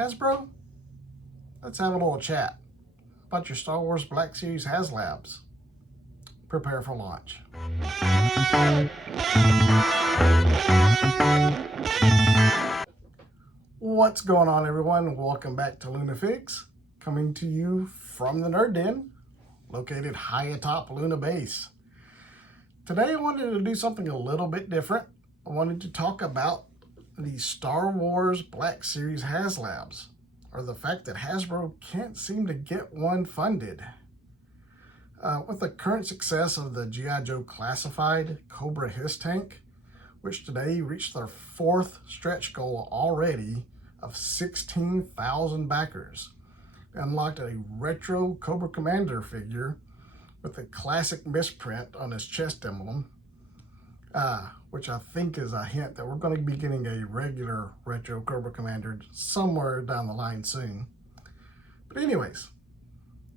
Hasbro, let's have a little chat about your Star Wars Black Series HasLabs. Prepare for launch. What's going on, everyone? Welcome back to Luna Fix, coming to you from the Nerd Den, located high atop Luna Base. Today I wanted to do something a little bit different. I wanted to talk about the Star Wars Black Series HasLabs, or the fact that Hasbro can't seem to get one funded. With the current success of the G.I. Joe Classified Cobra Hiss tank, which today reached their 4th stretch goal already of 16,000 backers, unlocked a retro Cobra Commander figure with a classic misprint on his chest emblem, which I think is a hint that we're going to be getting a regular retro Cobra Commander somewhere down the line soon. But anyways,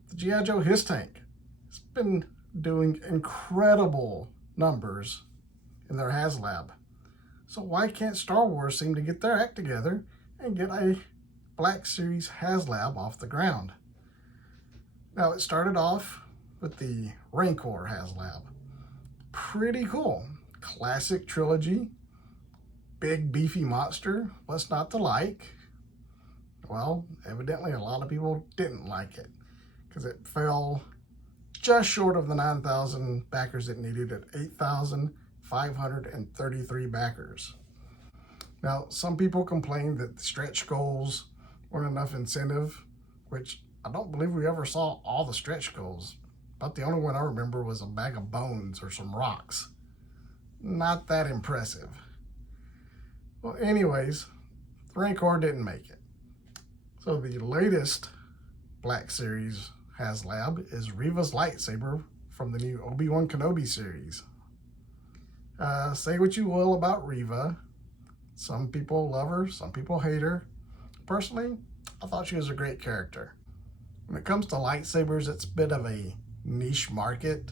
the G.I. Joe Hiss tank has been doing incredible numbers in their HasLab. So why can't Star Wars seem to get their act together and get a Black Series HasLab off the ground? Now, it started off with the Rancor HasLab. Pretty cool. Classic trilogy. Big beefy monster. What's not to like? Well, evidently a lot of people didn't like it because it fell just short of the 9,000 backers it needed at 8,533 backers. Now, some people complained that the stretch goals weren't enough incentive, which I don't believe we ever saw all the stretch goals. About the only one I remember was a bag of bones or some rocks. Not that impressive. Well, anyways, the Rancor didn't make it. So the latest Black Series HasLab is Reva's lightsaber from the new Obi-Wan Kenobi series. Say what you will about Reva. Some people love her, some people hate her. Personally, I thought she was a great character. When it comes to lightsabers, it's a bit of a niche market.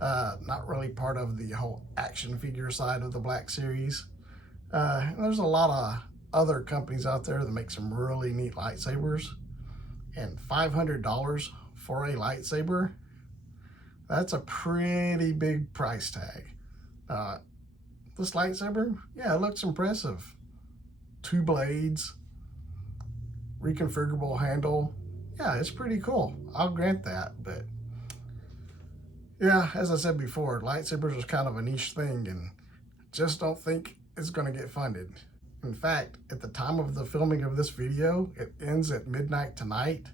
Not really part of the whole action figure side of the Black Series. There's a lot of other companies out there that make some really neat lightsabers. And $500 for a lightsaber, that's a pretty big price tag. This lightsaber, yeah, it looks impressive. 2 blades, reconfigurable handle. Yeah, it's pretty cool. I'll grant that, but yeah, as I said before, lightsabers is kind of a niche thing and just don't think it's going to get funded. In fact, at the time of the filming of this video, it ends at midnight tonight,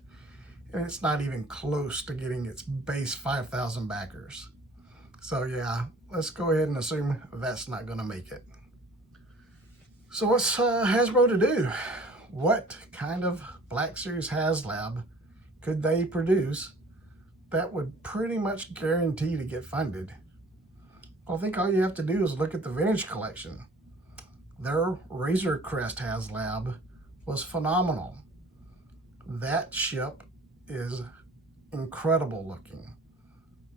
and it's not even close to getting its base 5,000 backers. So yeah, let's go ahead and assume that's not going to make it. So what's Hasbro to do? What kind of Black Series HasLab could they produce that would pretty much guarantee to get funded? Well, I think all you have to do is look at the Vintage Collection. Their Razor Crest HasLab was phenomenal. That ship is incredible looking.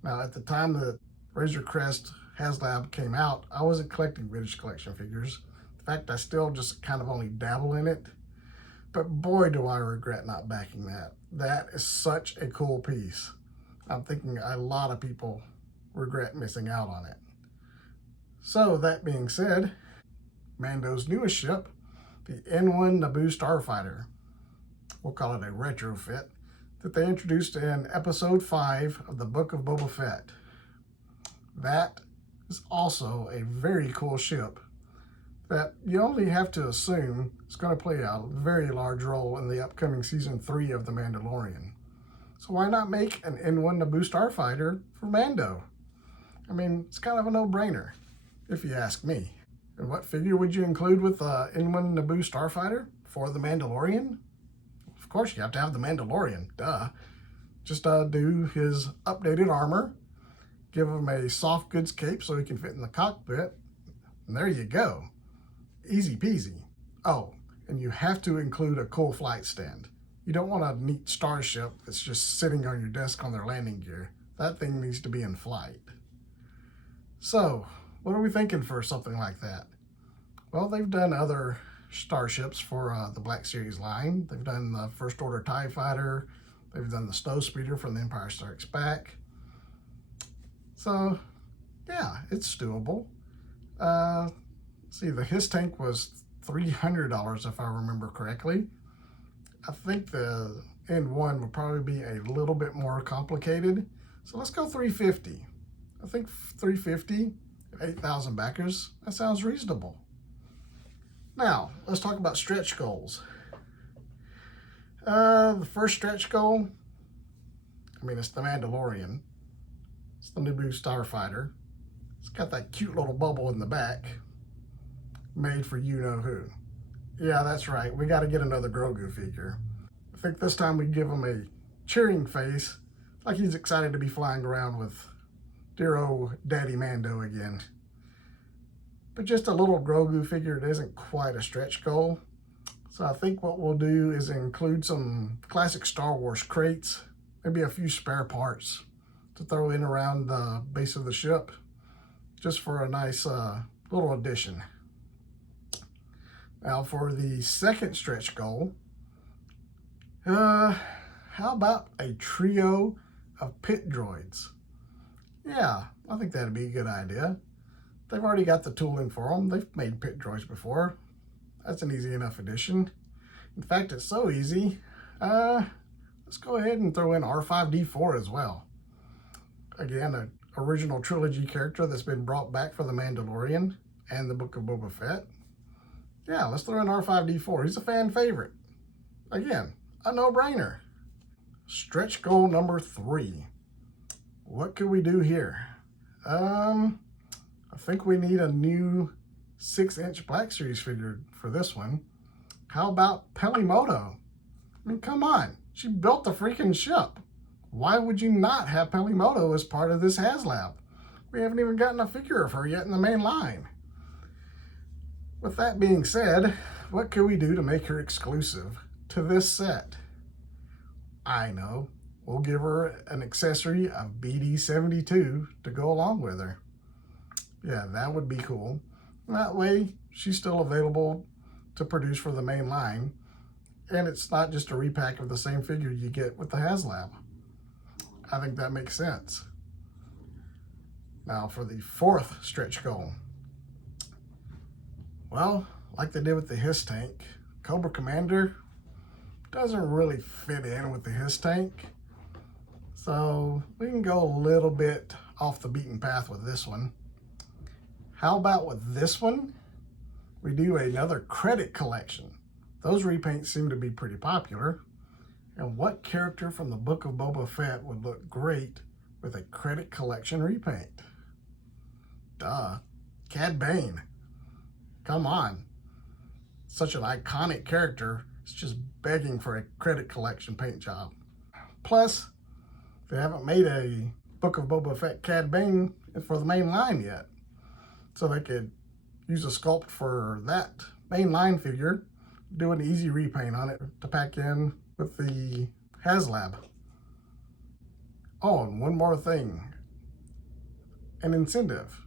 Now, at the time that Razor Crest HasLab came out, I wasn't collecting Vintage Collection figures. In fact, I still just kind of only dabble in it. But boy, do I regret not backing that. That is such a cool piece. I'm thinking a lot of people regret missing out on it. So that being said, Mando's newest ship, the N1 Naboo Starfighter, we'll call it a retrofit, that they introduced in episode 5 of the Book of Boba Fett. That is also a very cool ship that you only have to assume is going to play a very large role in the upcoming season 3 of The Mandalorian. So why not make an N1 Naboo Starfighter for Mando? I mean, it's kind of a no-brainer, if you ask me. And what figure would you include with N1 Naboo Starfighter for The Mandalorian? Of course, you have to have the Mandalorian, duh. Just do his updated armor, give him a soft goods cape so he can fit in the cockpit, and there you go. Easy peasy. Oh, and you have to include a cool flight stand. You don't want a neat starship that's just sitting on your desk on their landing gear. That thing needs to be in flight. So, what are we thinking for something like that? Well, they've done other starships for the Black Series line. They've done the First Order TIE Fighter. They've done the Snow Speeder from The Empire Strikes Back. So, yeah, it's doable. See, the HISS tank was $300 if I remember correctly. I think the N1 would probably be a little bit more complicated. So let's go $350. I think $350 at 8,000 backers, that sounds reasonable. Now, let's talk about stretch goals. The first stretch goal, I mean, it's the Mandalorian. It's the Naboo Starfighter. It's got that cute little bubble in the back, made for you-know-who. Yeah, that's right. We got to get another Grogu figure. I think this time we give him a cheering face, like he's excited to be flying around with dear old Daddy Mando again. But just a little Grogu figure, it isn't quite a stretch goal. So I think what we'll do is include some classic Star Wars crates, maybe a few spare parts to throw in around the base of the ship, just for a nice little addition. Now for the second stretch goal, how about a trio of pit droids? Yeah, I think that'd be a good idea. They've already got the tooling for them. They've made pit droids before. That's an easy enough addition. In fact, it's so easy. Let's go ahead and throw in R5-D4 as well. Again, an original trilogy character that's been brought back for The Mandalorian and the Book of Boba Fett. Yeah, let's throw in R5-D4. He's a fan favorite. Again, a no-brainer. Stretch goal number 3. What could we do here? I think we need a new 6-inch Black Series figure for this one. How about Pelimoto? I mean, come on. She built the freaking ship. Why would you not have Pelimoto as part of this HasLab? We haven't even gotten a figure of her yet in the main line. With that being said, what can we do to make her exclusive to this set? I know. We'll give her an accessory of BD-72 to go along with her. Yeah, that would be cool. That way, she's still available to produce for the main line, and it's not just a repack of the same figure you get with the HasLab. I think that makes sense. Now for the fourth stretch goal. Well, like they did with the HISS tank, Cobra Commander doesn't really fit in with the HISS tank. So we can go a little bit off the beaten path with this one. How about with this one? We do another credit collection. Those repaints seem to be pretty popular. And what character from the Book of Boba Fett would look great with a credit collection repaint? Duh, Cad Bane. Come on. Such an iconic character, it's just begging for a credit collection paint job. Plus, they haven't made a Book of Boba Fett Cad Bane for the main line yet. So they could use a sculpt for that main line figure, do an easy repaint on it to pack in with the HasLab. Oh, and one more thing. An incentive.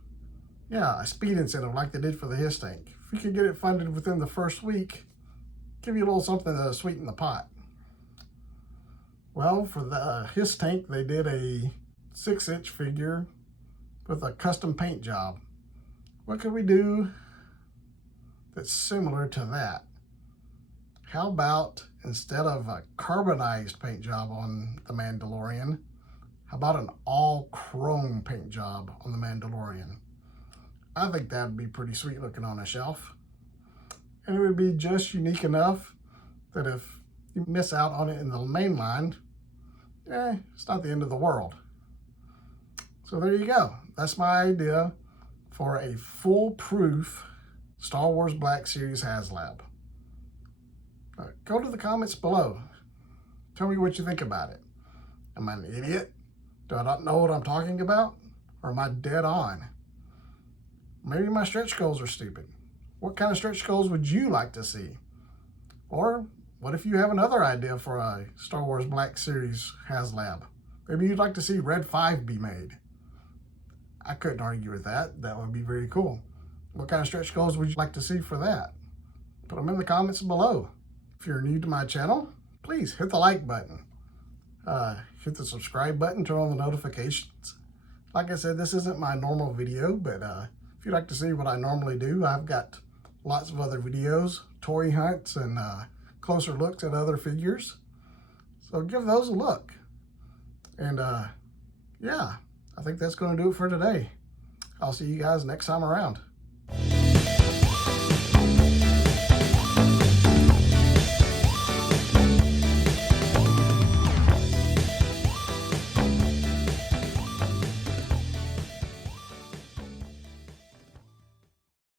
Yeah, a speed incentive like they did for the HISS tank. If you could get it funded within the first week, give you a little something to sweeten the pot. Well, for the HISS tank, they did a 6-inch figure with a custom paint job. What could we do that's similar to that? How about, instead of a carbonized paint job on the Mandalorian, how about an all chrome paint job on the Mandalorian? I think that would be pretty sweet looking on a shelf. And it would be just unique enough that if you miss out on it in the main line, it's not the end of the world. So there you go. That's my idea for a foolproof Star Wars Black Series HasLab. Go to the comments below. Tell me what you think about it. Am I an idiot? Do I not know what I'm talking about? Or am I dead on? Maybe my stretch goals are stupid. What kind of stretch goals would you like to see? Or what if you have another idea for a Star Wars Black Series HasLab? Maybe you'd like to see Red 5 be made. I couldn't argue with that. That would be very cool. What kind of stretch goals would you like to see for that? put them in the comments below. If you're new to my channel, please hit the like button. Hit the subscribe button, turn on the notifications. Like I said, this isn't my normal video, but if you'd like to see what I normally do, I've got lots of other videos, toy hunts, and closer looks at other figures. So give those a look. And yeah, I think that's going to do it for today. I'll see you guys next time around.